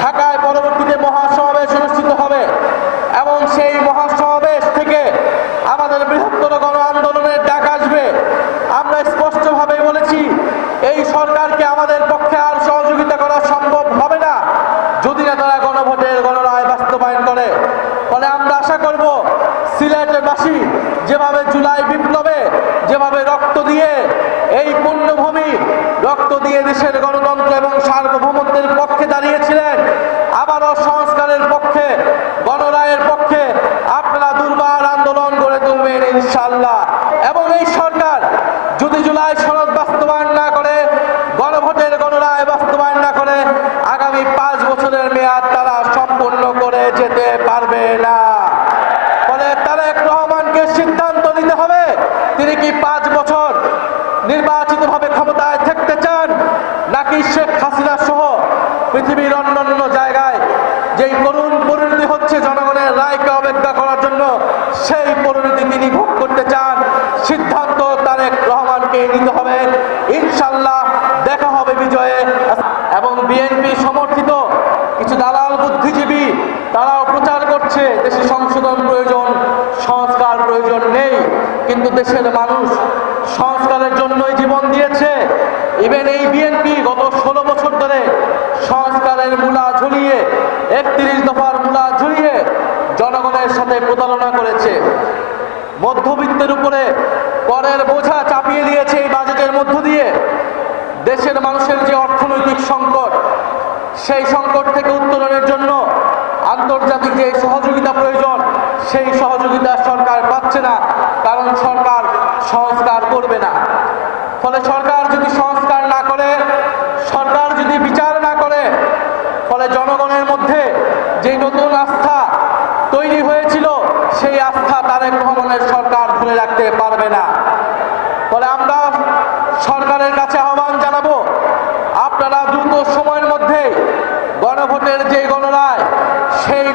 ঢাকায় পরবর্তীতে মহাসমাবেশ অনুষ্ঠিত হবে এবং সেই মহাসমাবেশ থেকে আমাদের বৃহত্তর গণ আন্দোলনের ডাক আসবে। আমরা স্পষ্টভাবে বলেছি, এই সরকারকে আমাদের পক্ষে আর সহযোগিতা করা সম্ভব হবে না যদি না তারা গণভোটের গণরায় বাস্তবায়ন করে। ফলে আমরা আশা করব, সিলেটবাসী যেভাবে জুলাই বিপ্লবে যেভাবে রক্ত দিয়ে এই পুণ্যভূমি রক্ত দিয়ে দেশের গণতন্ত্র এবং সার্বভৌমত্বের পক্ষে দাঁড়িয়েছিলেন, আবারও সংস্কারের পক্ষে গণরায়ের পক্ষে আপনারা দুর্বার আন্দোলন গড়ে তুলবেন ইনশাআল্লাহ। এবং এই সরকার যদি জুলাই সনদ বাস্তবায়ন না করে, গণভোটের গণরায় বাস্তবায়ন না করে, আগামী 5 বছরের মেয়াদ তারা সম্পূর্ণ করে যেতে পারবে না। ফলে তারেক রহমানকে সিদ্ধান্ত নিতে হবে, তিনি কি 5 বছর নির্বাচিতভাবে ক্ষমতায় থাকতে চান, নাকি শেখ হাসিনা সহ পৃথিবীর অন্যান্য জায়গায় যেই করুণ পরিণতি হচ্ছে জনগণের রায়কে অবজ্ঞা করার জন্য, সেই পরিণতি তিনি ভোগ করতে চান। সিদ্ধান্ত তারেক রহমানকে নিতে হবে। ইনশাআল্লাহ দেখা হবে বিজয়ে। এবং বিএনপি সমর্থিত কিছু দালাল বুদ্ধিজীবী তারাও প্রচার করছে দেশে সংশোধন প্রয়োজন, সংস্কার প্রয়োজন নেই। কিন্তু দেশের মানুষ সংস্কারের জন্যই জীবন দিয়েছে। ইভেন এই বিএনপি গত 16 বছর ধরে সংস্কারের মূলা ঝুলিয়ে, 31 দফার মূলা ঝুলিয়ে জনগণের সাথে প্রতারণা করেছে। মধ্যবিত্তের উপরে করের বোঝা চাপিয়ে দিয়েছে এই বাজেটের মধ্য দিয়ে। দেশের মানুষের যে অর্থনৈতিক সংকট, সেই সংকট থেকে উত্তরণের জন্য আন্তর্জাতিক যে সহযোগিতা প্রয়োজন, সেই সহযোগিতা সরকার পাচ্ছে না, কারণ সরকার সংস্কার করবে না। ফলে সরকার যদি সংস্কার না করে, সরকার যদি বিচার না করে, ফলে জনগণের মধ্যে যে নতুন আস্থা তৈরি হয়েছিল, সেই আস্থা তারেক রহমানের সরকার ধরে রাখতে পারবে না। ফলে আমরা সরকারের কাছে আহ্বান জানাবো, আপনারা দ্রুত সময়ের মধ্যে গণভোটের যে গণরায়, সেই